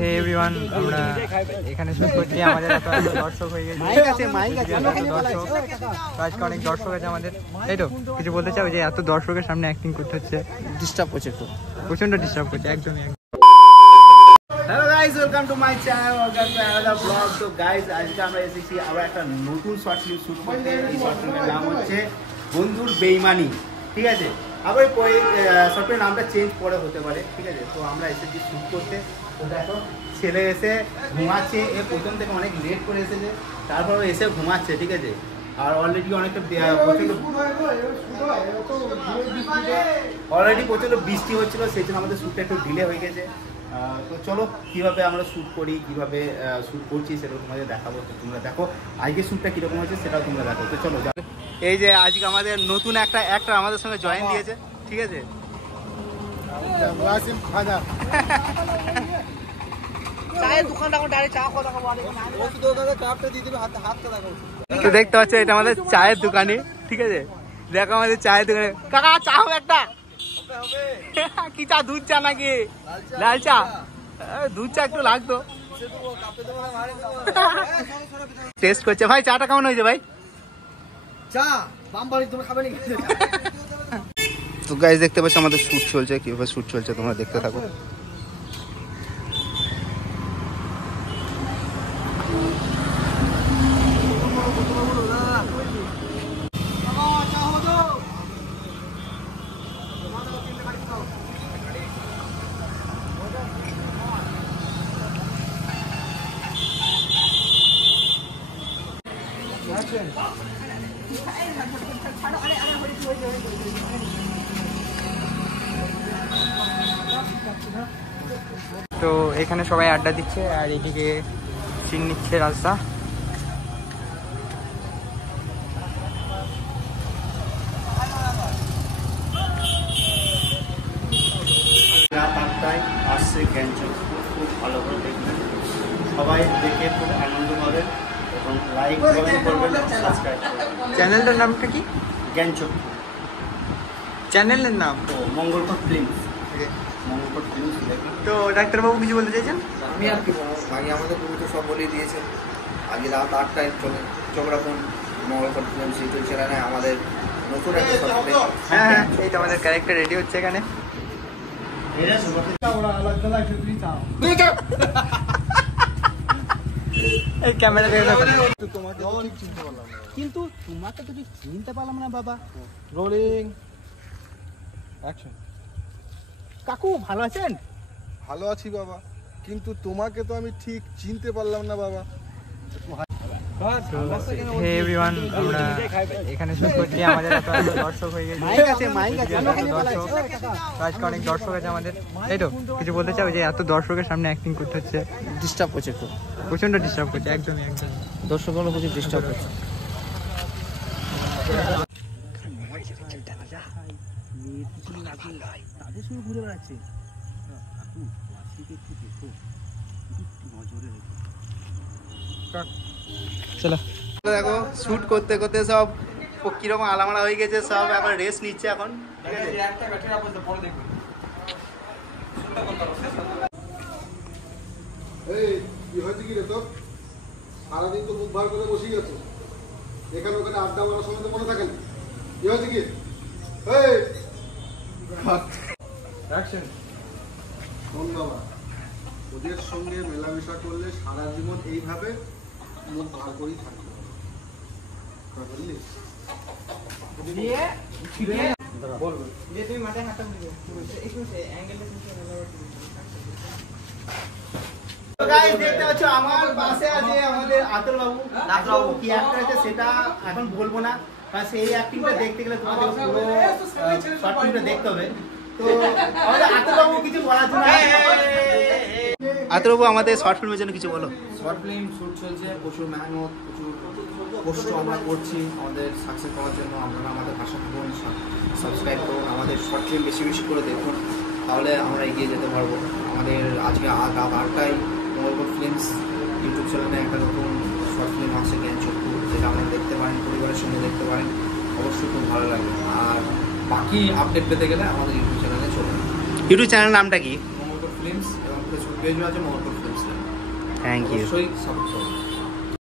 হে everyone, আমরা এখানে shoot করছি। আমাদের এত দর্শক হয়ে গেছে, আজকে অনেক দর্শক আছে আমাদের। তাই তো কিছু বলতে চাও যে এত দর্শকের সামনে অ্যাক্টিং করতে হচ্ছে? ডিস্টার্ব করছে, একটু প্রচন্ড ডিস্টার্ব করছে, একদমই। Hello guys, welcome to my channel, welcome to another blog. তো গাইস, আজকে আমরা এসেছি আবার একটা নতুন শর্ট ফিল্ম শুট করতে। এই শর্ট ফিল্মের নাম হচ্ছে বন্ধুর বেইমানি, ঠিক আছে? আবার শর্ট ফিল্মের নামটা চেঞ্জ করে হতে পারে, ঠিক আছে? তো আমরা এসেছি শুট করতে। তো দেখো, ছেলে এসে ঘুমাচ্ছে। এ প্রথম থেকে অনেক লেট করে এসেছে, তারপর এসে ঘুমাচ্ছে, ঠিক আছে? আর অলরেডি অনেকটা প্রচণ্ড বৃষ্টি হচ্ছিল, সেই জন্য আমাদের শ্যুটটা একটু ডিলে হয়ে গেছে। তো চলো, কীভাবে আমরা শ্যুট করি, কীভাবে শ্যুট করছি সেটা তোমাদের দেখাবো। তো তোমরা দেখো আজকে শ্যুটটা কীরকম হচ্ছে সেটাও তোমরা দেখো। তো চলো, এই যে আজকে আমাদের নতুন একটা অ্যাক্টর আমাদের সঙ্গে জয়েন দিয়েছে, ঠিক আছে? তো দেখতে পাচ্ছ, এটা আমাদের চায়ের দোকানে, ঠিক আছে? দেখো আমাদের চায়ের দোকানে। কাকা, চা হবে একটা? কি চা? দুধ চা নাকি লাল চা? দুধ চা একটু লাগতো। টেস্ট করছে ভাই, চাটা কেমন হয়েছে ভাই? তো গাইস, দেখতে পাচ্ছ আমাদের শুট চলছে, কিভাবে শুট চলছে তোমরা দেখতে থাকো। তো এখানে সবাই আড্ডা দিচ্ছে, আর এদিকে সিন নিচ্ছে রাস্তা। আসছে গ্যাংচক, খুব ভালো করে দেখবেন, সবাই দেখে খুব আনন্দ পাবেন এবং লাইক করবেন, সাবস্ক্রাইব করবেন। চ্যানেলটার নামটা কি? গ্যাংচক চ্যানেলের নাম। তো মঙ্গলকর ফিল্মস, মঙ্গলকর ফিল্মস দেখুন। তো ডাক্তারবাবু কিছু বলতে চাইছেন? আমি আর কি বলবো, আগে আমাদের তুমি তো সব বলেই দিয়েছেন। আগে রাত 8টায় চোখ রাখুন মঙ্গলকর ফিল্মস ইউটিউব চ্যানেলে আমাদের নতুন একটা। হ্যাঁ, এই তো আমাদের ক্যারেক্টার রেডি হচ্ছে এখানে। এই ক্যামেরা কিন্তু তোমাকে তো ঠিক চিনতে পারলাম না বাবা। Rolling action. কাকু ভালো আছেন? ভালো আছি বাবা, কিন্তু তোমাকে তো আমি ঠিক চিনতে পারলাম না বাবা। হে এভরিওয়ান, আমরা এখানে শুট করছি। আমাদের এত দর্শক হয়ে গেছে, আজকে অনেক দর্শক আছে আমাদের। তাই তো কিছু বলতে চাও যে এত দর্শকের সামনে অ্যাক্টিং করতে হচ্ছে? ডিস্টার্ব করছে, একটু প্রচন্ড ডিস্টার্ব করছে, একদমই। দর্শকগুলো প্রচুর ডিস্টার্ব করছে। তাদের সঙ্গে ঘুরে বেড়াচ্ছে। চলো দেখো, শুট করতে করতে সব কিরকম আলামালা হয়ে গেছে, সব এখন রেস্ট নিচ্ছে এখন। কি হয়েছে কি রে তোর? সারাদিন তো মুখ ভার করে বসে গেছো, এখানে ওখানে আড্ডা মারার সময় তো মনে থাকে না। কি হয়েছে কি? শোন বাবা, ওদের সঙ্গে মেলামেশা করলে সারা জীবন এইভাবে মুখ ভার করেই থাকবে, বুঝলি? দেখতে পাচ্ছ আমার পাশে আছে আমাদের আতর বাবু। আতর বাবু কি অ্যাক্টর আছে সেটা এখন বলবো না, কারণ সেই অ্যাক্টিংটা দেখতে গেলে তোমাদের পুরো শর্ট ফিল্মটা দেখতে হবে। তো আমাদের আতর বাবু কিছু বলার জন্য। আতর বাবু, আমাদের শর্ট ফিল্মের জন্য কিছু বলো। শর্ট ফিল্ম শ্যুট চলছে, প্রচুর মেহনত, প্রচুর কষ্ট আমরা করছি আমাদের সাকসেস পাওয়ার জন্য। আপনারা আমাদের পাশে থাকুন, সাবস্ক্রাইব করুন, আমাদের শর্ট ফিল্ম বেশি বেশি করে দেখুন, তাহলে আমরা এগিয়ে যেতে পারবো। আমাদের আজকে রাত 8টায় মঙ্গলকর ফিল্মস ইউটিউব চ্যানেলে একটা নতুন শর্ট ফিল্ম আসছে গ্যাংচক, যেটা আপনারা দেখতে পারেন, পরিবারের সঙ্গে দেখতে পারেন। অবশ্যই খুব ভালো লাগবে। আর বাকি আপডেট পেতে গেলে আমাদের ইউটিউব চ্যানেলে চলে যাবে। ইউটিউব চ্যানেল নামটা কি? মঙ্গলকর ফিল্মস এবং ফেসবুক পেজও আছে মঙ্গলকর ফিল্মস। Thank you. অবশ্যই সাপোর্ট করুন।